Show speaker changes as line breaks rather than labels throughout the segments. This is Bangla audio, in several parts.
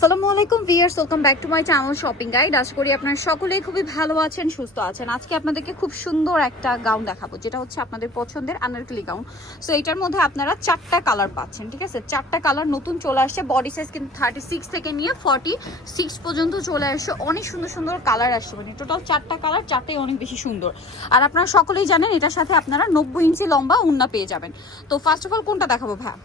আসসালামু আলাইকুম viewers welcome back to my channel shopping guide আশা করি আপনারা সকলেই খুবই ভালো আছেন, সুস্থ আছেন। আজকে আপনাদেরকে খুব সুন্দর একটা গাউন দেখাবো, যেটা হচ্ছে আপনাদের পছন্দের আনারকলি গাউন সো এটার মধ্যে আপনারা চারটা কালার পাচ্ছেন, ঠিক আছে? চারটা কালার নতুন চলে আসছে বডি সাইজ কিন্তু থার্টি সিক্স থেকে নিয়ে ফর্টি সিক্স পর্যন্ত চলে আসছে। অনেক সুন্দর সুন্দর কালার আসছে মানে টোটাল চারটা কালার চারটাই অনেক বেশি সুন্দর। আর আপনারা সকলেই জানেন, এটার সাথে আপনারা নব্বই ইঞ্চি লম্বা উন্না পেয়ে যাবেন। তো ফার্স্ট অফ অল কোনটা দেখাবো ভাই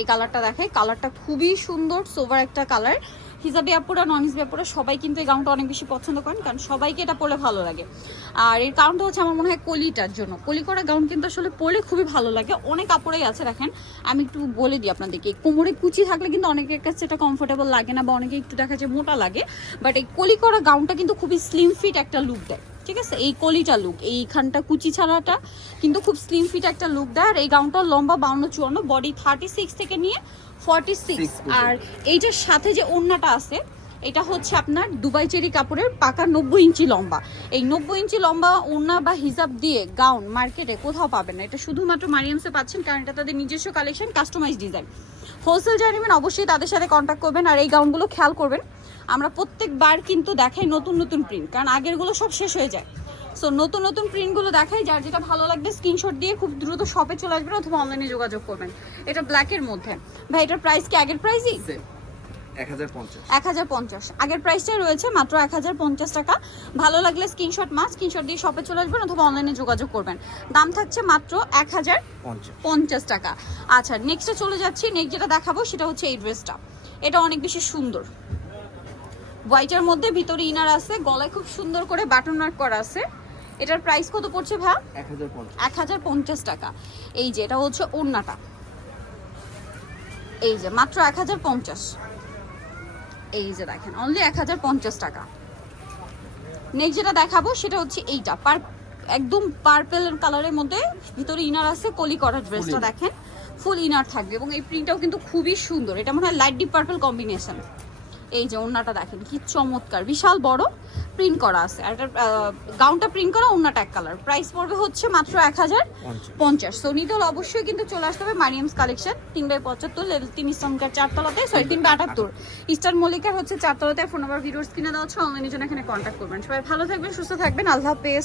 এই কালারটা দেখে কালারটা খুবই সুন্দর সোভার একটা কালার হিজাবি আপুরা নন হিজাবি আপুরা সবাই কিন্তু এই গাউনটা অনেক বেশি পছন্দ করেন, কারণ সবাইকে এটা পরলে ভালো লাগে। আর এর কারণটা হচ্ছে আমার মনে হয় কলিটার জন্য। কলি করা গাউন কিন্তু আসলে পরলে খুবই ভালো লাগে। অনেক কাপড়েই আছে, দেখেন। আমি একটু বলে দিই আপনাদেরকে কোমরে কুচি থাকলে কিন্তু অনেকের কাছে এটা কমফোর্টেবল লাগে না বা অনেকে একটু দেখা যায় মোটা লাগে। বাট এই কলি করা গাউনটা কিন্তু খুবই স্লিম ফিট একটা লুক দেয়। ঠিক আছে? এই কলিটা লুক এইখানটা কুচি ছাড়াটা কিন্তু খুব স্লিম ফিট একটা লুক দেয়। আর এই গাউনটা লম্বা বাউন্ন চুয়ান্ন বডি থার্টি সিক্স থেকে নিয়ে ফর্টি সিক্স আর এইটার সাথে যে ওড়নাটা আছে এটা হচ্ছে আপনার দুবাই চেরি কাপড়ের পাকা নব্বই ইঞ্চি লম্বা। এই নব্বই ইঞ্চি লম্বা ওড়না বা হিজাব দিয়ে গাউন মার্কেটে কোথাও পাবেন না। এটা শুধুমাত্র মারিয়ামসে পাচ্ছেন কারণ এটা তাদের নিজস্ব কালেকশন কাস্টমাইজ ডিজাইন হোলসেল যারা নেবেন অবশ্যই তাদের সাথে কন্ট্যাক্ট করবেন আর এই গাউনগুলো খেয়াল করবেন। আমরা প্রত্যেকবার কিন্তু দেখাই নতুন নতুন প্রিন্ট কারণ আগেরগুলো সব শেষ হয়ে যায়। সো নতুন নতুন প্রিন্টগুলো দেখাই যার যেটা ভালো লাগবে স্ক্রিনশট দিয়ে খুব দ্রুত শপে চলে আসবেন অথবা অনলাইনে যোগাযোগ করবেন। এটা ব্ল্যাকের মধ্যে। ভাই এটার প্রাইস কি আগের প্রাইসই
এক হাজার পঞ্চাশ।
আগের প্রাইসটাই রয়েছে মাত্র এক হাজার পঞ্চাশ টাকা। ভালো লাগলে স্ক্রিনশট মাস স্ক্রিনশট দিয়ে শপে চলে আসবেন অথবা অনলাইনে যোগাযোগ করবেন। দাম থাকছে মাত্র এক হাজার
পঞ্চাশ
টাকা। আচ্ছা নেক্সটে চলে যাচ্ছি। নেক্সট যেটা দেখাবো সেটা হচ্ছে এই ড্রেসটা এটা অনেক বেশি সুন্দর। হোয়াইটের মধ্যে ভিতরে ইনার আছে গলায় খুব সুন্দর করে বাটন মার্ক করা আছে। এটার প্রাইস কত পড়ছে ভা
এক হাজার পঞ্চাশ।
টাকা। এই যে এটা হচ্ছে ওড়নাটা। এই যে মাত্র এক হাজার পঞ্চাশ। এই যে দেখেন অনলি এক হাজার পঞ্চাশ টাকা। নেক্সট যেটা দেখাবো সেটা হচ্ছে এইটা। পার একদম পার্পেল কালারের মধ্যে ভিতরে ইনার আছে কলি করা ড্রেসটা দেখেন। ফুল ইনার থাকবে এবং এই প্রিন্টটাও কিন্তু খুবই সুন্দর। এটা মনে হয় লাইট ডিপ পার্পল কম্বিনেশন এই যে ওড়নাটা দেখেন কি চমৎকার। বিশাল বড় প্রিন্ট করা আছে। আর এটা গাউনটা প্রিন্ট করা ওড়নাটা এক কালার প্রাইস পড়বে হচ্ছে মাত্র এক হাজার
পঞ্চাশ।
সো অবশ্যই কিন্তু চলে আসতে হবে মারিয়ামস কালেকশন তিন বাই পঁচাত্তর লেভেল তিন ইসলামকার চারতলাতে সরি তিন বাই আটাত্তর। ইস্টার মল্লিকার হচ্ছে চারতলাতে ফোন নাম্বার ভিডিওস কিনে দেওয়া হচ্ছে অনলাইনের জন্য এখানে কন্ট্যাক্ট করবেন। সবাই ভালো থাকবেন সুস্থ থাকবেন আল্লাহ হাফেজ।